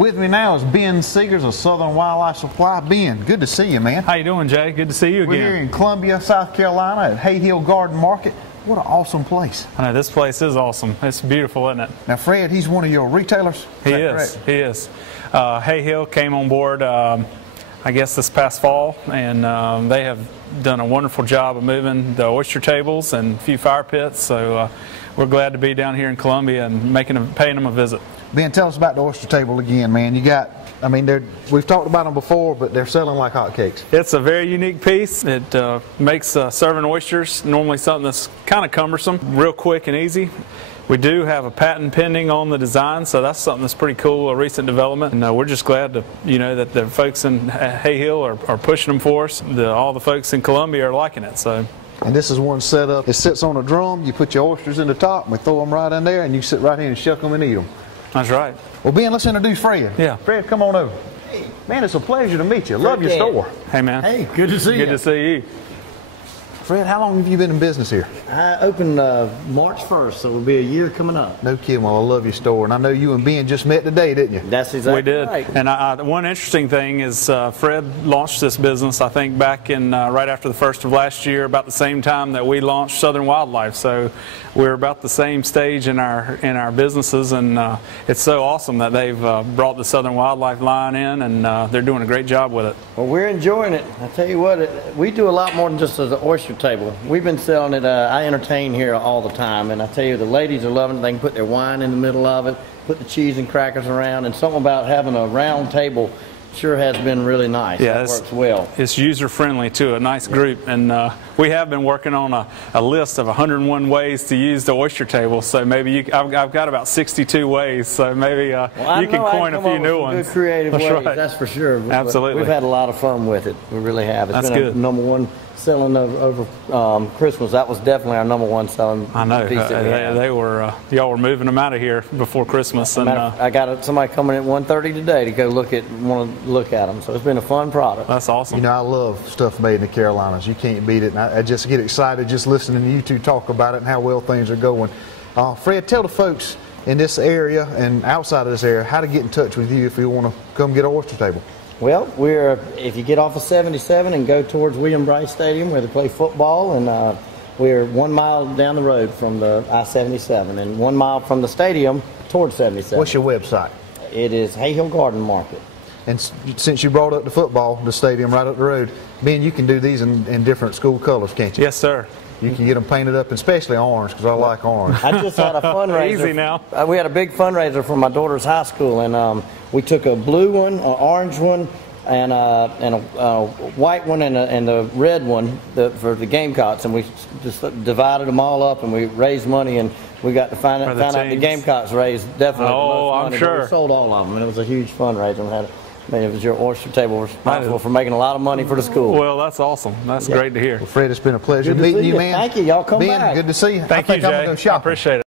With me now is Ben Seegers of Southern Wildlife Supply. Ben, good to see you, man. How you doing, Jay? Good to see you again. We're here in Columbia, South Carolina at Hay Hill Garden Market. What an awesome place. I know, this place is awesome. It's beautiful, isn't it? Now, Fred, he's one of your retailers? He is. Hay Hill came on board, I guess, this past fall, and they have done a wonderful job of moving the oyster tables and a few fire pits, so we're glad to be down here in Columbia and paying them a visit. Ben, tell us about the oyster table again, man. You got, I mean, we've talked about them before, but they're selling like hotcakes. It's a very unique piece. It makes serving oysters normally something that's kind of cumbersome, real quick and easy. We do have a patent pending on the design, so that's something that's pretty cool, a recent development. And we're just glad to, that the folks in Hay Hill are pushing them for us. All the folks in Columbia are liking it. So. And this is one setup. It sits on a drum. You put your oysters in the top, and we throw them right in there, and you sit right here and shuck them and eat them. That's right. Well, Ben, let's introduce Fred. Yeah. Fred, come on over. Hey. Man, it's a pleasure to meet you. Love your store. Hey, man. Hey, good to see you. Good to see you. Fred, how long have you been in business here? I opened March 1st, so it'll be a year coming up. No kidding. Well, I love your store, and I know you and Ben just met today, didn't you? That's exactly We did. Right. And one interesting thing is Fred launched this business, I think, back in right after the first of last year, about the same time that we launched Southern Wildlife. So we're about the same stage in our businesses, and it's so awesome that they've brought the Southern Wildlife line in, and they're doing a great job with it. Well, we're enjoying it. I tell you what, we do a lot more than just an oyster table. We've been selling it. I entertain here all the time, and I tell you, the ladies are loving it. They can put their wine in the middle of it, put the cheese and crackers around, and something about having a round table sure has been really nice. Yeah, it works well. It's user-friendly too, a nice group, and we have been working on a list of 101 ways to use the oyster table. So maybe I've got about 62 ways. So maybe you can coin a few new ones. Good creative ways, right. that's for sure. Absolutely, we've had a lot of fun with it. We really have. It's that's been good. A #1 selling over Christmas. That was definitely our #1 selling. I know. Piece that they were. Y'all were moving them out of here before Christmas, and I got somebody coming at 1:30 today to go want to look at them. So it's been a fun product. That's awesome. You know, I love stuff made in the Carolinas. You can't beat it. And I just get excited just listening to you two talk about it and how well things are going. Fred, tell the folks in this area and outside of this area how to get in touch with you if you want to come get an oyster table. Well, if you get off of 77 and go towards William Bryce Stadium where they play football, and we're 1 mile down the road from the I-77 and 1 mile from the stadium towards 77. What's your website? It is Hay Hill Garden Market. And since you brought up the football, the stadium right up the road, Ben, you can do these in different school colors, can't you? Yes, sir. You can get them painted up, especially orange, because I like orange. I just had a fundraiser. Easy now. We had a big fundraiser for my daughter's high school, and we took a blue one, an orange one, and a white one, and the red one for the Gamecocks, and we just divided them all up, and we raised money, and we got to find out the Gamecocks raised definitely the most money. I'm sure. We sold all of them, and it was a huge fundraiser. It was your oyster table responsible for making a lot of money for the school. Well, that's awesome. That's great to hear. Well, Fred, it's been a pleasure meeting you, man. Thank you. Y'all come Ben, back. Good to see you. Thank you, Jay. I'm going to go shopping. I appreciate it.